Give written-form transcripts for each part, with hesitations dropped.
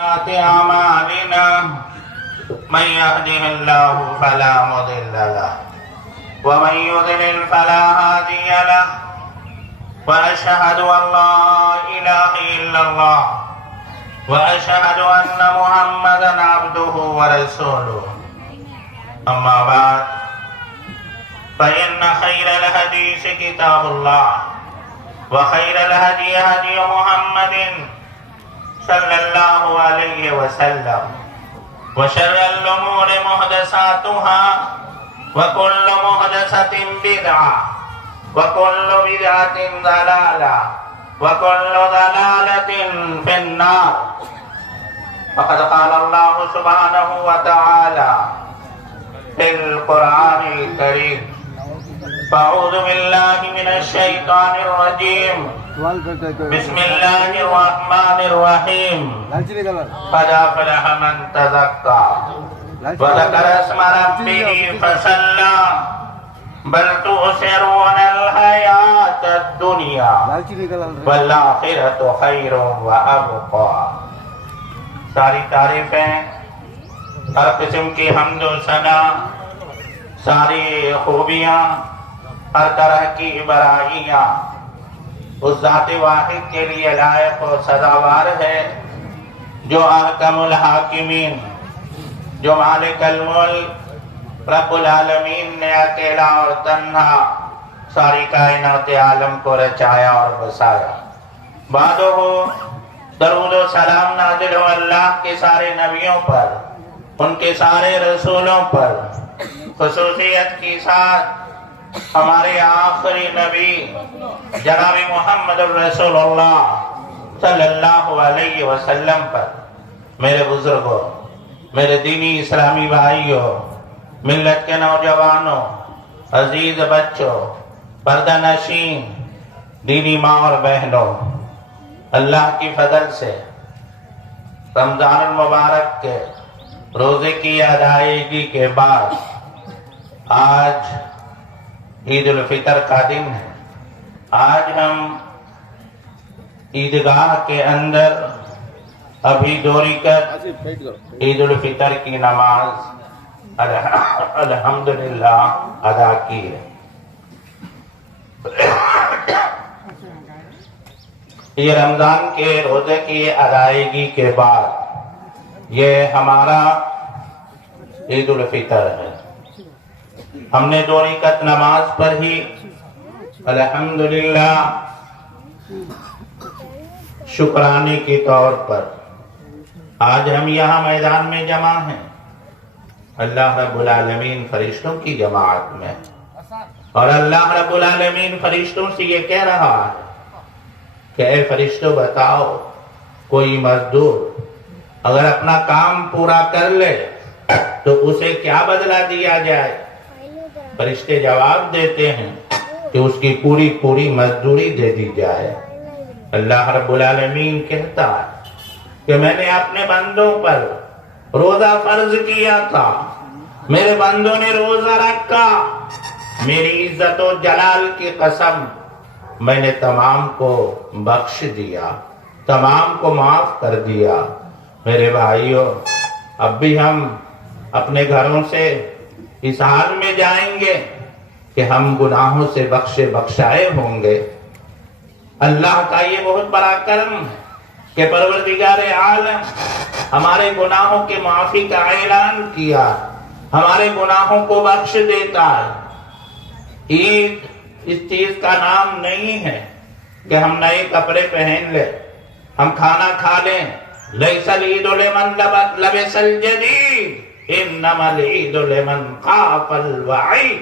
أعمالنا من يهده الله فلا مضل له ومن يضلل فلا هادي له وأشهد أن لا إله إلا الله وأشهد أن محمدا عبده ورسوله أما بعد فإن خير الحديث كتاب الله وخير الهدي هدي محمد صلى الله عليه وسلم وشر الأمور محدثاتها وكل محدثة بدعة وكل بدعة ضلالة وكل ضلالة في النار. فقد قال الله سبحانه وتعالى في القرآن الكريم: أعوذ بالله من الشيطان الرجيم بسم الله الرحمن الرحيم قد أفلح من تزكى وذكر اسم ربه فصلى بل تؤثرون الحياة الدنيا والآخرة خير وأبقى. ساری تعریفیں، ہر قسم کی حمد و ثنا، ساری خوبیاں، ہر طرح کی برائیاں اس ذات واحد کے لیے لائق و سزاوار ہے جو احکم الحاکمین، جو مالک الملک رب العالمین نے اکیلا اور تنہا ساری کائنات عالم کو رچایا اور بسایا. بعد ہو درود و سلام نازل ہو اللہ کے سارے نبیوں پر، ان کے سارے رسولوں پر، خصوصیت کے ساتھ ہمارے آخری نبی جناب محمد الرسول اللہ صلی اللہ علیہ وسلم پر. میرے بزرگوں، میرے دینی اسلامی بھائیوں، ملت کے نوجوانوں، عزیز بچوں، پردہ نشین دینی ماں اور بہنوں، اللہ کی فضل سے رمضان المبارک کے روزے کی ادائیگی کے بعد آج عید الفطر کا دن ہے. آج ہم عیدگاہ کے اندر ابھی دو رکعت عید الفطر کی نماز الحمدللہ ادا کی ہے. یہ رمضان کے روزے کی ادائیگی کے بعد یہ ہمارا عید الفطر ہے. ہم نے دو رکعت نماز پڑھی الحمدللہ شکرانے کے طور پر. آج ہم یہاں میدان میں جمع ہیں اللہ رب العالمین فرشتوں کی جماعت میں، اور اللہ رب العالمین فرشتوں سے یہ کہہ رہا ہے کہ اے فرشتوں بتاؤ کوئی مزدور اگر اپنا کام پورا کر لے تو اسے کیا بدلہ دیا جائے؟ فرشتے جواب دیتے ہیں کہ اس کی پوری مزدوری دے دی جائے. اللہ رب العالمین کہتا ہے کہ میں نے اپنے بندوں پر روزہ فرض کیا تھا، میرے بندوں نے روزہ رکھا، میری عزت و جلال کی قسم میں نے تمام کو بخش دیا، تمام کو معاف کر دیا. میرے بھائیوں، اب بھی ہم اپنے گھروں سے اس حال میں جائیں گے کہ ہم گناہوں سے بخشائے ہوں گے. اللہ کا یہ بہت بڑا کرم ہے کہ پروردگار عالم ہمارے گناہوں کے معافی کا اعلان کیا، ہمارے گناہوں کو بخش دیتا ہے. عید اس چیز کا نام نہیں ہے کہ ہم نئے کپڑے پہن لیں، ہم کھانا کھا لیں. لیس العید لمن لبس الجدید انما العید لمن خاف الوعید.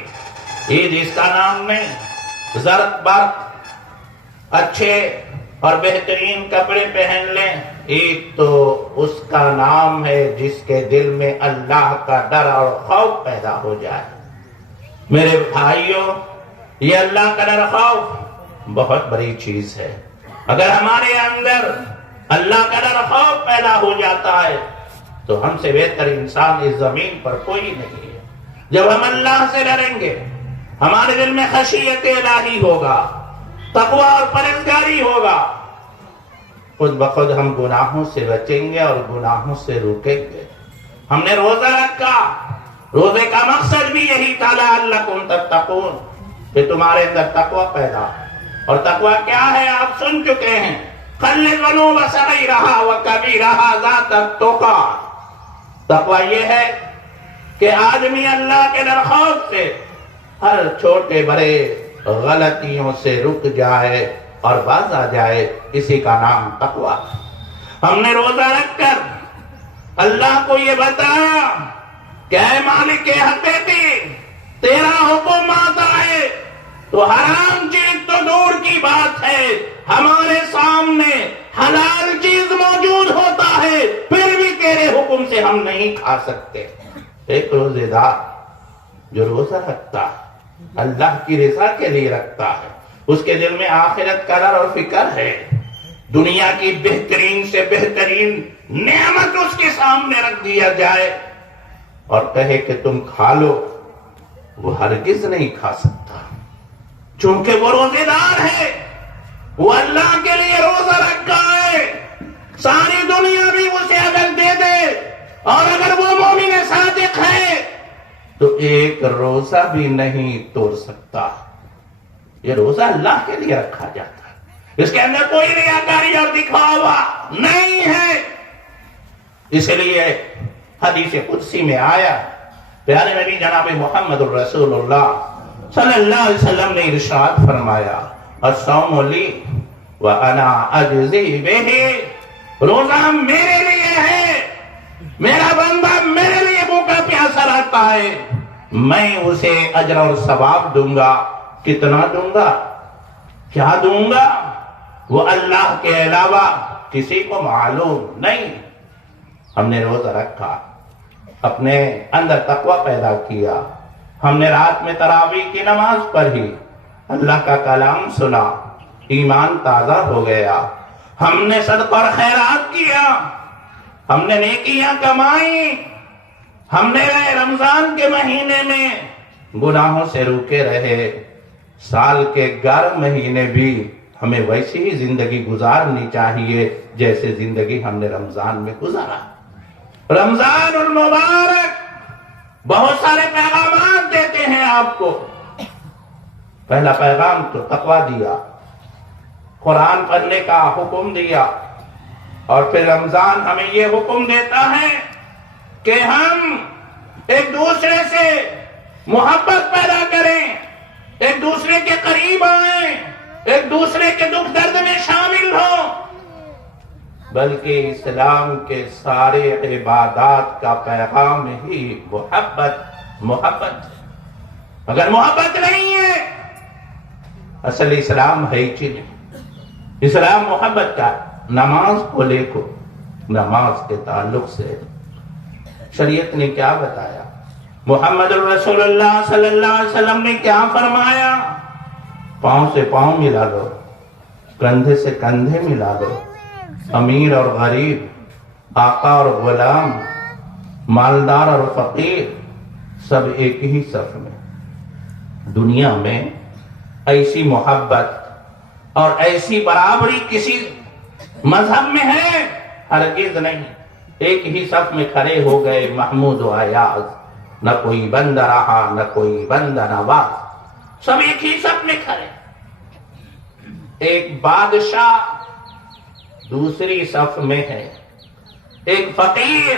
عید اس کا نام نہیں. زرق برق اچھے اور بہترین کپڑے پہن لیں، عید تو اس کا نام ہے جس کے دل میں اللہ کا ڈر اور خوف پیدا ہو جائے. میرے بھائیوں، یہ اللہ کا ڈر خوف بہت بڑی چیز ہے. اگر ہمارے اندر اللہ کا ڈر خوف پیدا ہو جاتا ہے تو ہم سے بہتر انسان اس زمین پر کوئی نہیں ہے. جب ہم اللہ سے ڈریں گے، ہمارے دل میں خشیت الہی ہوگا، تقوی اور پرہیزگاری ہوگا، خود بخود ہم گناہوں سے بچیں گے اور گناہوں سے روکیں گے. ہم نے روزہ رکھا، روزے کا مقصد بھی یہی تھا لعلکم تتقون، کہ تمہارے اندر تقوی پیدا. اور تقوی کیا ہے آپ سن چکے ہیں، خل الذنوب صغیرہا وکبیرہا ذات التقی. تقوی یہ ہے کہ آدمی اللہ کے ڈر خوف سے ہر چھوٹے بڑے غلطیوں سے رک جائے اور باز آ جائے، اسی کا نام تقوی. ہم نے روزہ رکھ کر اللہ کو یہ بتایا کہ اے مالک حقیقی، تیرا حکم آتا ہے تو حرام چیز تو دور کی بات ہے، ہمارے سامنے حلال چیز موجود ہوتا ہے، پھر بھی تیرے حکم سے ہم نہیں کھا سکتے. ایک روزے دار جو روزہ رکھتا ہے اللہ کی رضا کے لیے رکھتا ہے، اس کے دل میں آخرت کا ڈر اور فکر ہے. دنیا کی بہترین سے بہترین نعمت اس کے سامنے رکھ دیا جائے اور کہے کہ تم کھا لو، وہ ہرگز نہیں کھا سکتا، چونکہ وہ روزے دار ہے، وہ اللہ کے لیے روزہ رکھا ہے. ساری دنیا بھی اسے اگر دے دے اور اگر وہ مومن صادق ہے تو ایک روزہ بھی نہیں توڑ سکتا. یہ روزہ اللہ کے لیے رکھا جاتا ہے، اس کے اندر کوئی ریاکاری اور دکھاوا نہیں ہے. اس لیے حدیث قدسی میں آیا، پیارے نبی جناب محمد الرسول اللہ صلی اللہ علیہ وسلم نے ارشاد فرمایا، الصوم لی وانا اجزی بہ. روزہ میرے لیے ہے، میرا بندہ میرے لیے بھوکا پیاسا رہتا ہے، میں اسے اجر اور ثواب دوں گا. کتنا دوں گا، کیا دوں گا، وہ اللہ کے علاوہ کسی کو معلوم نہیں. ہم نے روزہ رکھا، اپنے اندر تقوی پیدا کیا، ہم نے رات میں تراویح کی نماز پڑھی، اللہ کا کلام سنا، ایمان تازہ ہو گیا. ہم نے صدقہ اور خیرات کیا، ہم نے نیکیاں کمائی، ہم نے رمضان کے مہینے میں گناہوں سے روکے رہے. سال کے 11 مہینے بھی ہمیں ویسی ہی زندگی گزارنی چاہیے جیسے زندگی ہم نے رمضان میں گزارا. رمضان المبارک بہت سارے پیغامات دیتے ہیں آپ کو. پہلا پیغام تو تقوی دیا، قرآن پڑھنے کا حکم دیا، اور پھر رمضان ہمیں یہ حکم دیتا ہے کہ ہم ایک دوسرے سے محبت پیدا کریں، ایک دوسرے کے قریب آئیں، ایک دوسرے کے دکھ درد میں شامل ہوں. بلکہ اسلام کے سارے عبادات کا پیغام ہی محبت. اگر محبت نہیں ہے اصل اسلام ہے ہی نہیں. اسلام محبت کا. نماز کو لے کو، نماز کے تعلق سے شریعت نے کیا بتایا، محمد الرسول اللہ صلی اللہ علیہ وسلم نے کیا فرمایا، پاؤں سے پاؤں ملا لو، کندھے سے کندھے ملا لو، امیر اور غریب، آقا اور غلام، مالدار اور فقیر، سب ایک ہی صف میں. دنیا میں ایسی محبت اور ایسی برابری کسی مذہب میں ہے؟ ہرگز نہیں. ایک ہی صف میں کھڑے ہو گئے محمود و ایاز، نہ کوئی بندہ رہا نہ کوئی بندہ نواز، سب ایک ہی صف میں کھڑے. ایک بادشاہ دوسری صف میں ہے، ایک فقیر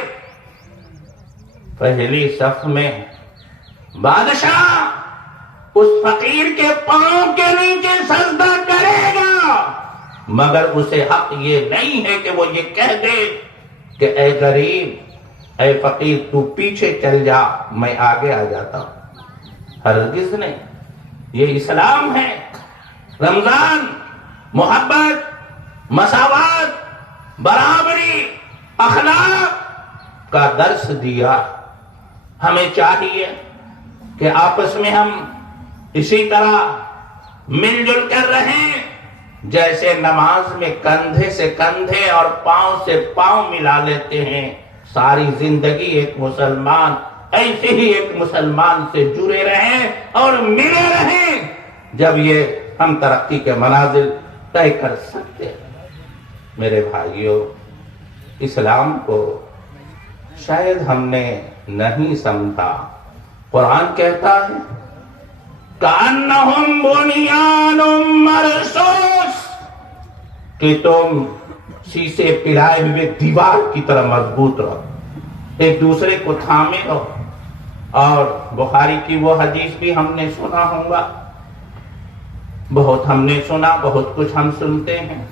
پہلی صف میں. بادشاہ اس فقیر کے پاؤں کے نیچے سجدہ کرے گا، مگر اسے حق یہ نہیں ہے کہ وہ یہ کہہ دے کہ اے غریب، اے فقیر تو پیچھے چل جا، میں آگے آ جاتا ہوں. ہرگز نہیں. یہ اسلام ہے. رمضان محبت، مساوات، برابری، اخلاق کا درس دیا. ہمیں چاہیے کہ آپس میں ہم اسی طرح مل جل کر رہیں جیسے نماز میں کندھے سے کندھے اور پاؤں سے پاؤں ملا لیتے ہیں. ساری زندگی ایک مسلمان ایسے ہی ایک مسلمان سے جڑے رہیں اور ملے رہیں. جب یہ ہم ترقی کے منازل طے کر سکتے ہیں. میرے بھائیوں، اسلام کو شاید ہم نے نہیں سمجھا۔ قرآن کہتا ہے کأنہم بنیان مرصوص، کہ تم شیشے پلائے ہوئے دیوار کی طرح مضبوط رہو، ایک دوسرے کو تھامے رہو۔ اور بخاری کی وہ حدیث بھی ہم نے سنا ہوگا، بہت ہم نے سنا، بہت کچھ ہم سنتے ہیں۔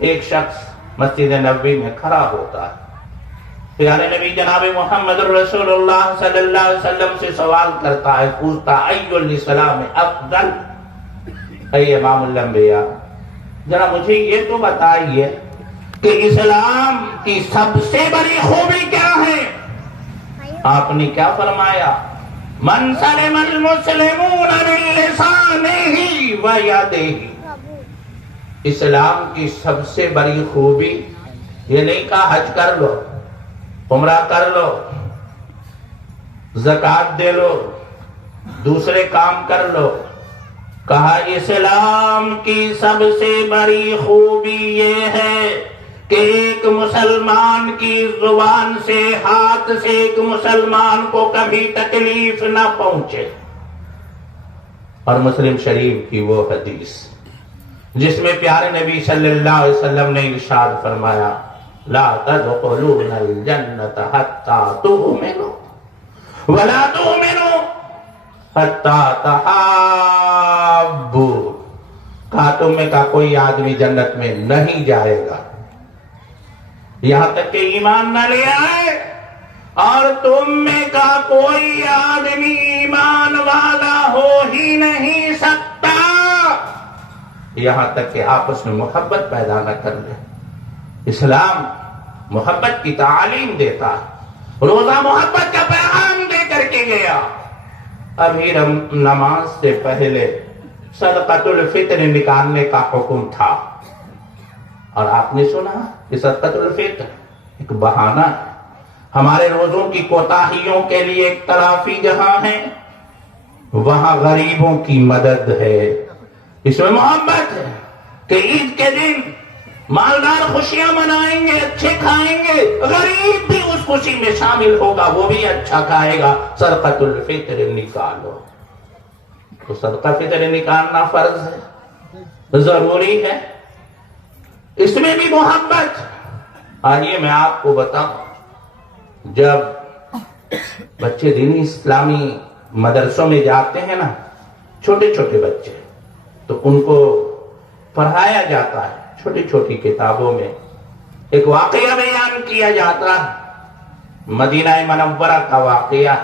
ایک شخص مسجد نبوی میں کھڑا ہوتا ہے، پیارے نبی جناب محمد رسول اللہ صلی اللہ علیہ وسلم سے سوال کرتا ہے، پوچھتا ای الاسلام افضل، اے امام الانبیاء ذرا مجھے یہ تو بتائیے کہ اسلام کی سب سے بڑی خوبی کیا ہے؟ آپ نے کیا فرمایا؟ من سلم المسلمون من لسانہ و یدہ، اسلام کی سب سے بڑی خوبی یہ نہیں کہا حج کر لو، عمرہ کر لو، زکوٰۃ دے لو، دوسرے کام کر لو، کہا اسلام کی سب سے بڑی خوبی یہ ہے کہ ایک مسلمان کی زبان سے، ہاتھ سے ایک مسلمان کو کبھی تکلیف نہ پہنچے۔ اور مسلم شریف کی وہ حدیث جس میں پیارے نبی صلی اللہ علیہ وسلم نے ارشاد فرمایا لا تدخلون الجنت حتی تؤمنوا ولا تؤمنوا حتی تحابوا، کہا تم میں کا کوئی آدمی جنت میں نہیں جائے گا یہاں تک کہ ایمان نہ لے آئے، اور تم میں کا کوئی آدمی ایمان والا ہو ہی نہیں سکتا یہاں تک کہ آپس میں محبت پیدا نہ کر لے۔ اسلام محبت کی تعلیم دیتا ہے، روزہ محبت کا پیغام دے کر کے گیا۔ ابھی نماز سے پہلے صدقۃ الفطر نکالنے کا حکم تھا، اور آپ نے سنا کہ صدقۃ الفطر ایک بہانہ ہے ہمارے روزوں کی کوتاہیوں کے لیے، ایک تلافی جہاں ہے وہاں غریبوں کی مدد ہے۔ اس میں محبت ہے کہ عید کے دن مالدار خوشیاں منائیں گے، اچھے کھائیں گے، غریب بھی اس خوشی میں شامل ہوگا، وہ بھی اچھا کھائے گا۔ صدقۃ الفطر نکالو، تو صدقہ فطر نکالنا فرض ہے، ضروری ہے، اس میں بھی محبت۔ آئیے میں آپ کو بتاؤں، جب بچے دینی اسلامی مدرسوں میں جاتے ہیں نا، چھوٹے چھوٹے بچے، تو ان کو پڑھایا جاتا ہے چھوٹی چھوٹی کتابوں میں، ایک واقعہ بیان کیا جاتا ہے مدینہ منورہ کا واقعہ،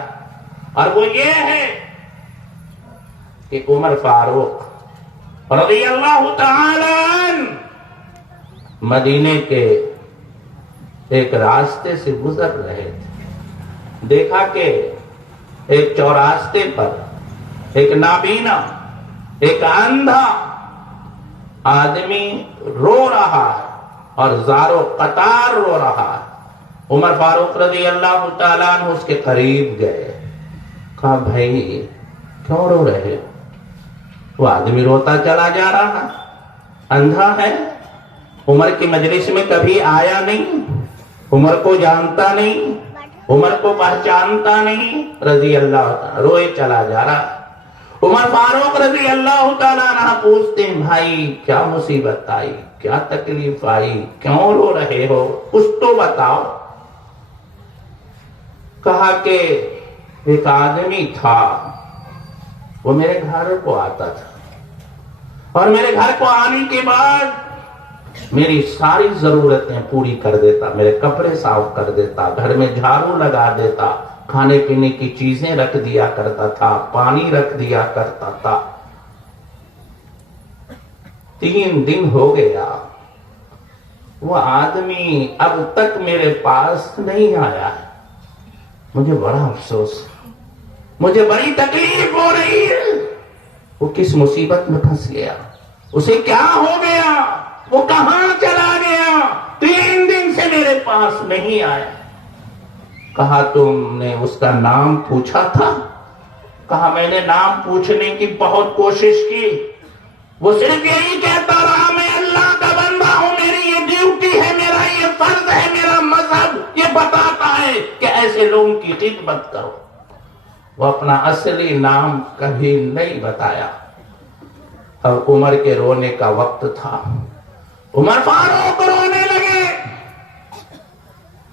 اور وہ یہ ہے کہ عمر فاروق رضی اللہ تعالی عنہ مدینے کے ایک راستے سے گزر رہے تھے، دیکھا کہ ایک چوراستے پر ایک نابینا، ایک اندھا آدمی رو رہا ہے اور زارو قطار رو رہا ہے۔ عمر فاروق رضی اللہ تعالیٰ عنہ اس کے قریب گئے، کہا بھائی کیوں رو رہے ہو؟ وہ آدمی روتا چلا جا رہا، اندھا ہے، عمر کی مجلس میں کبھی آیا نہیں، عمر کو جانتا نہیں، عمر کو پہچانتا نہیں، رضی اللہ تعالیٰ روئے چلا جا رہا۔ عمر فاروق رضی اللہ تعالیٰ عنہ پوچھتے ہیں بھائی کیا مصیبت آئی، کیا تکلیف آئی، کیوں رو رہے ہو، کچھ تو بتاؤ۔ کہا کہ ایک آدمی تھا، وہ میرے گھر کو آتا تھا، اور میرے گھر کو آنے کے بعد میری ساری ضرورتیں پوری کر دیتا، میرے کپڑے صاف کر دیتا، گھر میں جھاڑو لگا دیتا، کھانے پینے کی چیزیں رکھ دیا کرتا تھا، پانی رکھ دیا کرتا تھا۔ 3 دن ہو گیا، وہ آدمی اب تک میرے پاس نہیں آیا ہے، مجھے بڑا افسوس، مجھے بڑی تکلیف ہو رہی ہے۔ وہ کس مصیبت میں پھنس گیا، اسے کیا ہو گیا، وہ کہاں چلا گیا، 3 دن سے میرے پاس نہیں آیا۔ کہا تم نے اس کا نام پوچھا تھا؟ کہا میں نے نام پوچھنے کی بہت کوشش کی، وہ صرف یہی کہتا رہا میں اللہ خدمت کرو. وہ اپنا اصلی نام کبھی نہیں بتایا. اب عمر کے رونے کا وقت تھا. عمر فاروق رونے لگے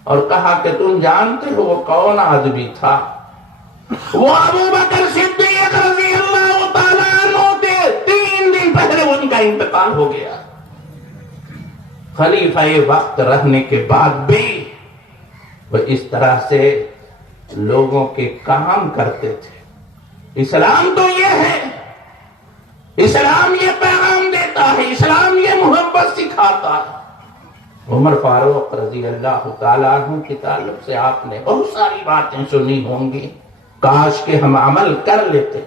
اور کہا کہ تم جانتے ہو وہ کون آدمی تھا؟ وہ ابو بکر صدیق رضی اللہ تعالیٰ عنہ تھے. 3 دن پہلے ان کا انتقال ہو گیا. خلیفہ وقت رہنے کے بعد بھی وہ اس طرح سے لوگوں کے کام کرتے تھے. اسلام تو یہ ہے، اسلام یہ پیغام دیتا ہے، اسلام یہ محبت سکھاتا ہے. عمر فاروق رضی اللہ تعالیٰ عنہ کے تعلق سے آپ نے بہت ساری باتیں سنی ہوں گی، کاش کہ ہم عمل کر لیتے.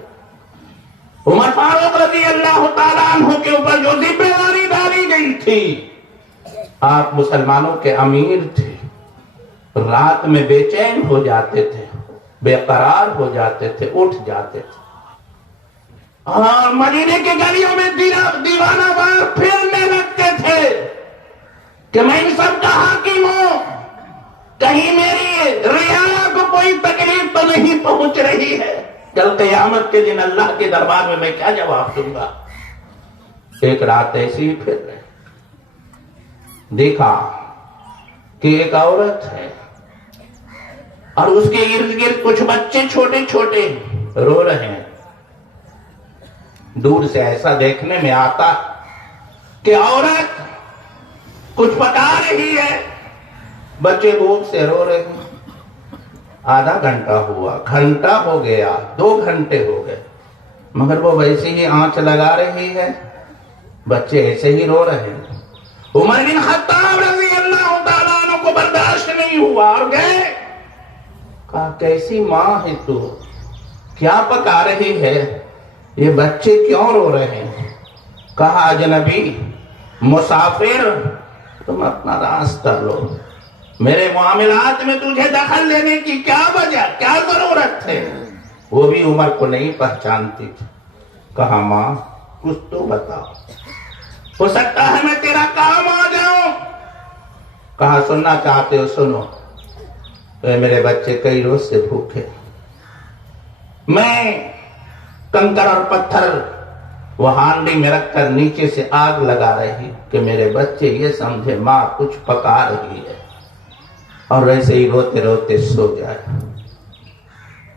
عمر فاروق رضی اللہ تعالیٰ عنہ کے اوپر جو ذمہ داری ڈالی گئی تھی، آپ مسلمانوں کے امیر تھے. رات میں بے چین ہو جاتے تھے، بے قرار ہو جاتے تھے، اٹھ جاتے تھے اور مدینے کے گلیوں میں دیوانہ وار پھرنے لگتے تھے کہ میں ان سب کا حاکم ہوں، کہیں میری رعایا کو کوئی تکلیف تو نہیں پہنچ رہی ہے. کل قیامت کے دن اللہ کے دربار میں میں کیا جواب دوں گا؟ ایک رات ایسی ہی پھر رہے، دیکھا کہ ایک عورت ہے اور اس کے ارد گرد کچھ بچے چھوٹے چھوٹے رو رہے ہیں. دور سے ایسا دیکھنے میں آتا کہ عورت کچھ پکا رہی ہے، بچے بھوک سے رو رہے ہیں. آدھا گھنٹہ ہوا، گھنٹہ ہو گیا، 2 گھنٹے ہو گئے، مگر وہ ویسے ہی آنچ لگا رہی ہے، بچے ایسے ہی رو رہے ہیں. عمر بن خطاب رضی اللہ تعالیٰ عنہ کو برداشت نہیں ہوا اور گئے. کہا کیسی ماں ہے تو، کیا پکا رہی ہے، یہ بچے کیوں رو رہے ہیں؟ کہا اجنبی مسافر، تم اپنا راستہ لو، میرے معاملات میں تجھے دخل لینے کی کیا وجہ، کیا ضرورت ہے؟ وہ بھی عمر کو نہیں پہچانتی تھی. کہا ماں کچھ تو بتاؤ، ہو سکتا ہے میں تیرا کام آ جاؤں. کہا سننا چاہتے ہو سنو. میرے بچے کئی روز سے بھوکے، میں کنکر اور پتھر وہ ہانڈی میں رکھ کر نیچے سے آگ لگا رہی کہ میرے بچے یہ سمجھے ماں کچھ پکا رہی ہے اور ویسے ہی روتے روتے سو جائے.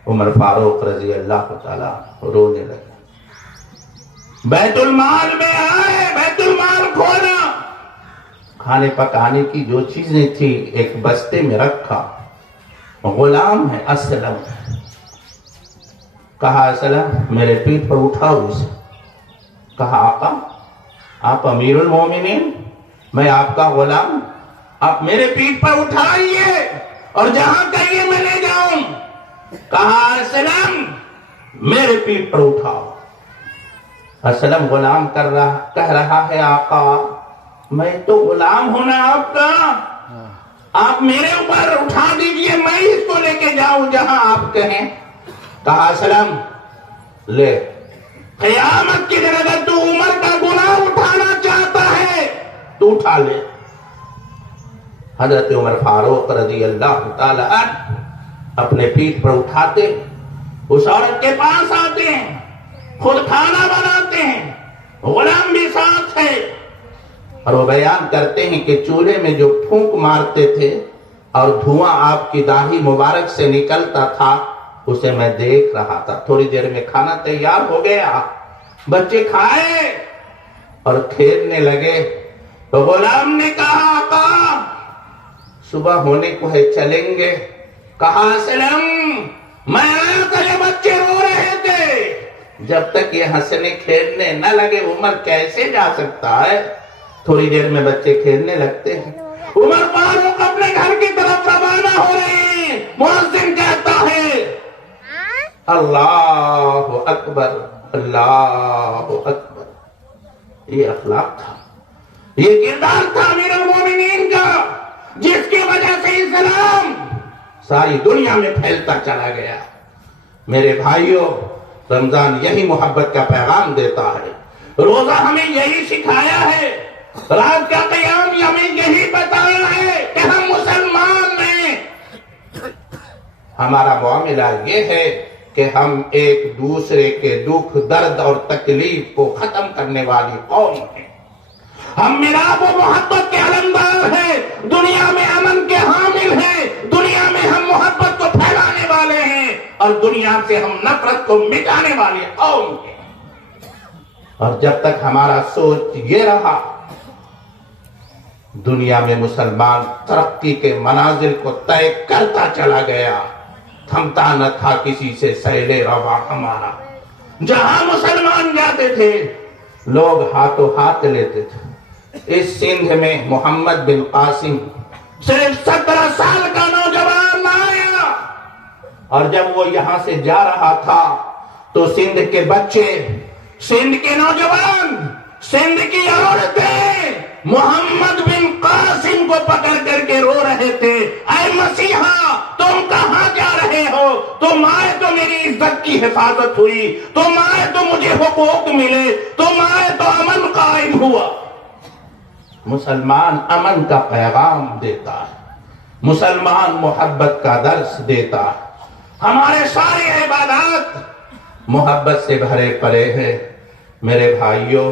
عمر فاروق رضی اللہ تعالیٰ رونے لگے. بیت المال میں آئے، بیت المال کھولا، کھانے پکانے کی جو چیزیں تھی ایک بستے میں رکھا. غلام ہے اسلم. کہا اسلم میرے پیٹھ پر اٹھاؤ اسے. کہا آقا آپ امیر المومنین، میں آپ کا غلام، آپ میرے پیٹھ پر اٹھائیے اور جہاں کہیے میں لے جاؤں. کہا اسلم میرے پیٹھ پر اٹھاؤ. اسلم غلام کہہ رہا ہے آقا میں تو غلام ہونا آپ کا، آپ میرے اوپر اٹھا دیجئے، میں اس کو لے کے جاؤں جہاں آپ کہیں. کہا اسلم لے، قیامت کی دن اگر تو عمر کا گناہ اٹھانا چاہتا ہے تو اٹھا لے. حضرت عمر فاروق رضی اللہ تعالی عنہ اپنے پیٹھ پر اٹھاتے، اس عورت کے پاس آتے ہیں، خود کھانا بناتے ہیں، غلام بھی ساتھ ہے، اور وہ بیان کرتے ہیں کہ چولہے میں جو پھونک مارتے تھے اور دھواں آپ کی داڑھی مبارک سے نکلتا تھا اسے میں دیکھ رہا تھا. تھوڑی دیر میں کھانا تیار ہو گیا، بچے کھائے اور کھیلنے لگے. تو غلام نے کہا آقا صبح ہونے کو ہے چلیں گے. کہا اسلم میں آیا تھا یہ بچے رو رہے تھے، جب تک یہ ہنسنے کھیلنے نہ لگے عمر کیسے جا سکتا ہے؟ تھوڑی دیر میں بچے کھیلنے لگتے ہیں. عمر فاروق اپنے گھر کی طرف روانہ ہو رہے ہیں. مؤذن کہتا ہے اللہ اکبر اللہ اکبر. یہ اخلاق تھا، یہ کردار تھا امیر المومنین کا، جس کی وجہ سے اسلام ساری دنیا میں پھیلتا چلا گیا. میرے بھائیوں، رمضان یہی محبت کا پیغام دیتا ہے. روزہ ہمیں یہی سکھایا ہے، رات کا قیام ہمیں یہی بتایا ہے کہ ہم مسلمان ہیں. ہمارا معاملہ یہ ہے کہ ہم ایک دوسرے کے دکھ درد اور تکلیف کو ختم کرنے والی قوم ہیں. ہم میراب و محبت کے علمدار ہیں, دنیا میں امن کے حامل ہیں, دنیا میں ہم محبت کو پھیلانے والے ہیں اور دنیا سے ہم نفرت کو مٹانے والے قوم ہیں. اور جب تک ہمارا سوچ یہ رہا, دنیا میں مسلمان ترقی کے منازل کو طے کرتا چلا گیا, تھمتا نہ تھا کسی سے سیل رواں ہمارا. جہاں مسلمان جاتے تھے لوگ ہاتھوں ہاتھ لیتے تھے. اس سندھ میں محمد بن قاسم صرف 17 سال کا نوجوان آیا, اور جب وہ یہاں سے جا رہا تھا تو سندھ کے بچے, سندھ کے نوجوان, سندھ کی عورتیں محمد بن قاسم کو پکڑ کر کے رو رہے تھے, اے مسیحا تم کہاں جا رہے ہو, تم آئے تو میری عزت کی حفاظت ہوئی, تم آئے تو مجھے حقوق ملے, تم آئے تو امن قائم ہوا. مسلمان امن کا پیغام دیتا ہے, مسلمان محبت کا درس دیتا ہے. ہمارے سارے عبادات محبت سے بھرے پڑے ہیں. میرے بھائیوں,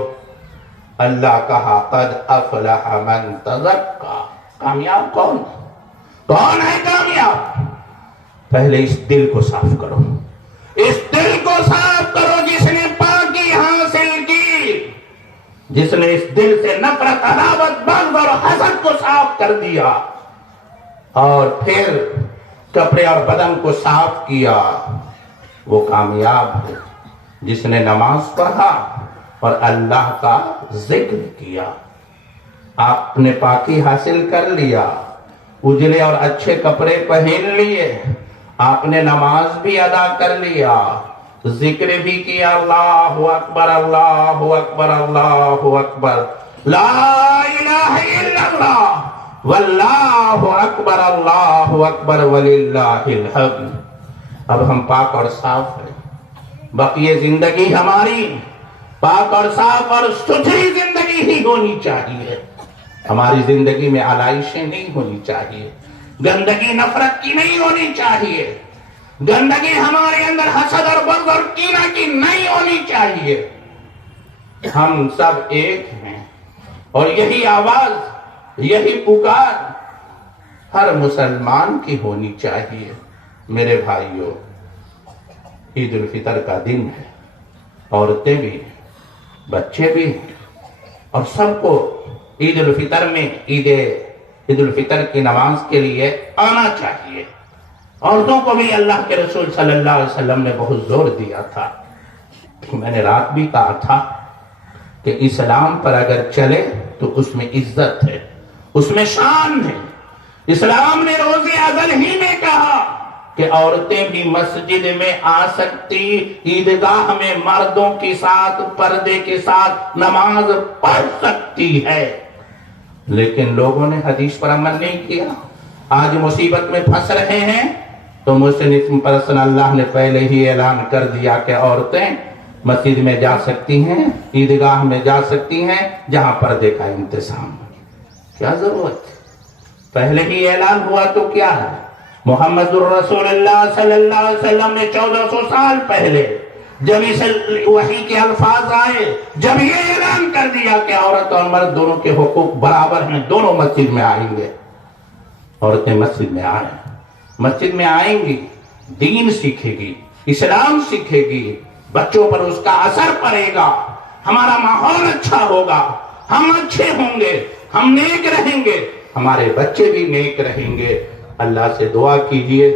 اللہ کہا قد افلح من تزکا. کامیاب کون ہے کامیاب؟ پہلے اس دل کو صاف کرو, اس دل کو صاف کرو جس نے پاکی حاصل کی, جس نے اس دل سے نفرت, عداوت, بغض اور حسد کو صاف کر دیا اور پھر کپڑے اور بدن کو صاف کیا, وہ کامیاب ہے. جس نے نماز پڑھا اور اللہ کا ذکر کیا, آپ نے پاکی حاصل کر لیا, اجلے اور اچھے کپڑے پہن لیے, آپ نے نماز بھی ادا کر لیا, ذکر بھی کیا, اللہ اکبر اللہ اکبر اللہ اکبر, لا الہ الا اللہ واللہ اکبر اللہ اکبر وللہ الحمد. اب ہم پاک اور صاف ہیں. بقیہ زندگی ہماری پاک اور صاف اور ستھری زندگی ہی ہونی چاہیے. ہماری زندگی میں علائشیں نہیں ہونی چاہیے, گندگی نفرت کی نہیں ہونی چاہیے, گندگی ہمارے اندر حسد اور بغض اور کینہ کی نہیں ہونی چاہیے. ہم سب ایک ہیں اور یہی آواز, یہی پکار ہر مسلمان کی ہونی چاہیے. میرے بھائیوں, عید الفطر کا دن ہے, عورتیں بھی, بچے بھی ہیں, اور سب کو عید الفطر میں عید الفطر کی نماز کے لیے آنا چاہیے. عورتوں کو بھی اللہ کے رسول صلی اللہ علیہ وسلم نے بہت زور دیا تھا. میں نے رات بھی کہا تھا کہ اسلام پر اگر چلے تو اس میں عزت ہے, اس میں شان ہے. اسلام نے روز ازل ہی میں کہا کہ عورتیں بھی مسجد میں آ سکتی, عیدگاہ میں مردوں کے ساتھ پردے کے ساتھ نماز پڑھ سکتی ہے. لیکن لوگوں نے حدیث پر عمل نہیں کیا. آج مصیبت میں پھنس رہے ہیں تو مسلم پرسن اللہ نے پہلے ہی اعلان کر دیا کہ عورتیں مسجد میں جا سکتی ہیں, عیدگاہ میں جا سکتی ہیں جہاں پردے کا انتظام. کیا ضرورت ہے؟ پہلے ہی اعلان ہوا تو کیا ہے. محمد الرسول اللہ صلی اللہ علیہ وسلم نے 1400 سال پہلے جب اس وحی کے الفاظ آئے, جب یہ اعلان کر دیا کہ عورت اور مرد دونوں کے حقوق برابر ہیں, دونوں مسجد میں آئیں گے. عورتیں مسجد میں آئیں, مسجد میں آئیں گی, دین سیکھے گی, اسلام سیکھے گی, بچوں پر اس کا اثر پڑے گا, ہمارا ماحول اچھا ہوگا, ہم اچھے ہوں گے, ہم نیک رہیں گے, ہمارے بچے بھی نیک رہیں گے. اللہ سے دعا کیجئے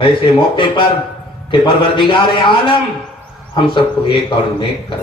ایسے موقع پر کہ پروردگار عالم ہم سب کو ایک اور نیک کر